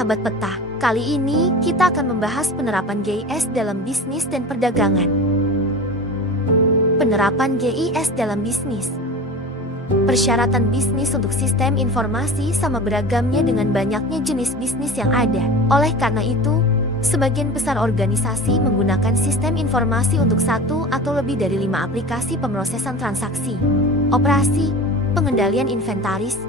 sahabat peta, kali ini kita akan membahas penerapan GIS dalam bisnis dan perdagangan. Penerapan GIS dalam bisnis. Persyaratan bisnis untuk sistem informasi sama beragamnya dengan banyaknya jenis bisnis yang ada. Oleh karena itu, sebagian besar organisasi menggunakan sistem informasi untuk satu atau lebih dari 5 aplikasi pemrosesan transaksi, operasi, pengendalian inventaris,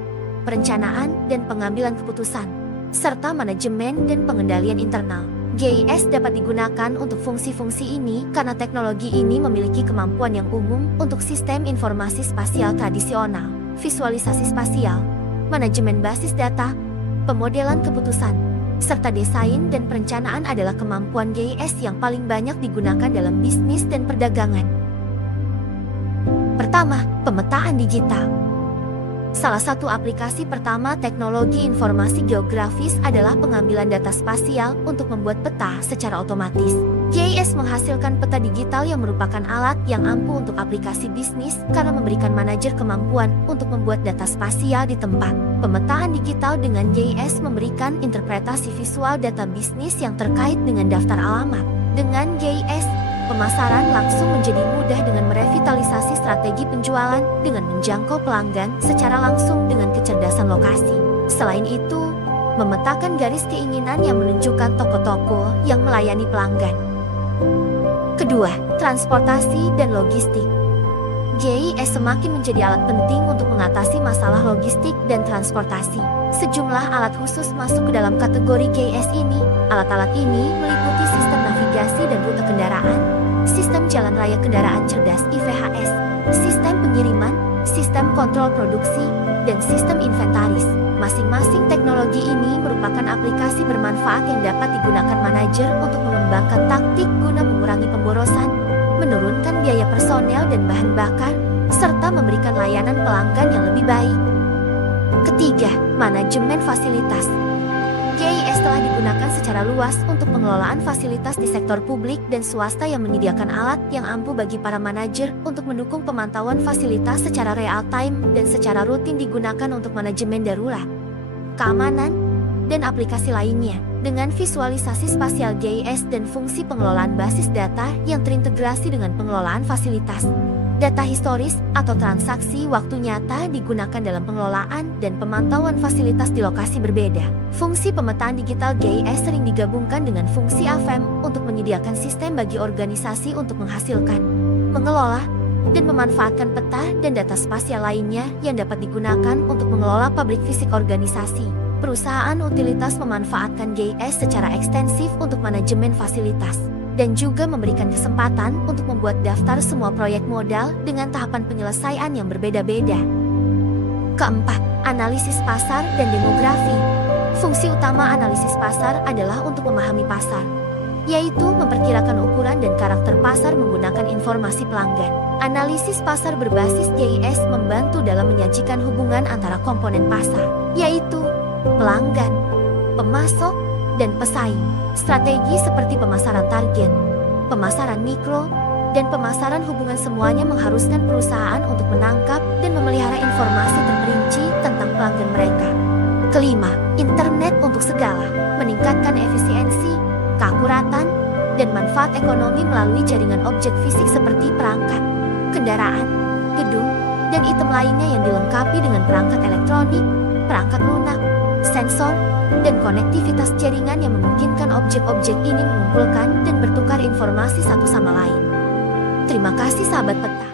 perencanaan dan pengambilan keputusan, serta manajemen dan pengendalian internal. GIS dapat digunakan untuk fungsi-fungsi ini karena teknologi ini memiliki kemampuan yang umum untuk sistem informasi spasial tradisional, visualisasi spasial, manajemen basis data, pemodelan keputusan, serta desain dan perencanaan adalah kemampuan GIS yang paling banyak digunakan dalam bisnis dan perdagangan. Pertama, pemetaan digital. Salah satu aplikasi pertama teknologi informasi geografis adalah pengambilan data spasial untuk membuat peta secara otomatis. GIS menghasilkan peta digital yang merupakan alat yang ampuh untuk aplikasi bisnis karena memberikan manajer kemampuan untuk membuat data spasial di tempat. Pemetaan digital dengan GIS memberikan interpretasi visual data bisnis yang terkait dengan daftar alamat. Dengan GIS, pemasaran langsung menjadi mudah dengan merevitalisasi strategi penjualan dengan menjangkau pelanggan secara langsung dengan kecerdasan lokasi. Selain itu, memetakan garis keinginan yang menunjukkan toko-toko yang melayani pelanggan. Kedua, transportasi dan logistik. GIS semakin menjadi alat penting untuk mengatasi masalah logistik dan transportasi. Sejumlah alat khusus masuk ke dalam kategori GIS ini. Alat-alat ini meliputi sistem navigasi dan rute kendaraan, sistem jalan raya kendaraan cerdas (IVHS), sistem pengiriman, sistem kontrol produksi, dan sistem inventaris. Masing-masing teknologi ini merupakan aplikasi bermanfaat yang dapat digunakan manajer untuk mengembangkan taktik guna mengurangi pemborosan, menurunkan biaya personel dan bahan bakar, serta memberikan layanan pelanggan yang lebih baik. Ketiga, manajemen fasilitas. GIS telah digunakan secara luas untuk pengelolaan fasilitas di sektor publik dan swasta yang menyediakan alat yang ampuh bagi para manajer untuk mendukung pemantauan fasilitas secara real-time dan secara rutin digunakan untuk manajemen darurat, keamanan, dan aplikasi lainnya. Dengan visualisasi spasial GIS dan fungsi pengelolaan basis data yang terintegrasi dengan pengelolaan fasilitas, data historis atau transaksi waktu nyata digunakan dalam pengelolaan dan pemantauan fasilitas di lokasi berbeda. Fungsi pemetaan digital GIS sering digabungkan dengan fungsi AVM untuk menyediakan sistem bagi organisasi untuk menghasilkan, mengelola, dan memanfaatkan peta dan data spasial lainnya yang dapat digunakan untuk mengelola publik fisik organisasi. Perusahaan utilitas memanfaatkan GIS secara ekstensif untuk manajemen fasilitas dan juga memberikan kesempatan untuk membuat daftar semua proyek modal dengan tahapan penyelesaian yang berbeda-beda. Keempat, analisis pasar dan demografi. Fungsi utama analisis pasar adalah untuk memahami pasar, yaitu memperkirakan ukuran dan karakter pasar menggunakan informasi pelanggan. Analisis pasar berbasis GIS membantu dalam menyajikan hubungan antara komponen pasar, yaitu pelanggan, pemasok, dan pesaing. Strategi seperti pemasaran target, pemasaran mikro, dan pemasaran hubungan semuanya mengharuskan perusahaan untuk menangkap dan memelihara informasi terperinci tentang pelanggan mereka. Kelima, internet untuk segala, meningkatkan efisiensi, keakuratan, dan manfaat ekonomi melalui jaringan objek fisik seperti perangkat, kendaraan, gedung, dan item lainnya yang dilengkapi dengan perangkat elektronik, perangkat lunak, sensor, dan konektivitas jaringan yang memungkinkan objek-objek ini mengumpulkan dan bertukar informasi satu sama lain. Terima kasih sahabat peta.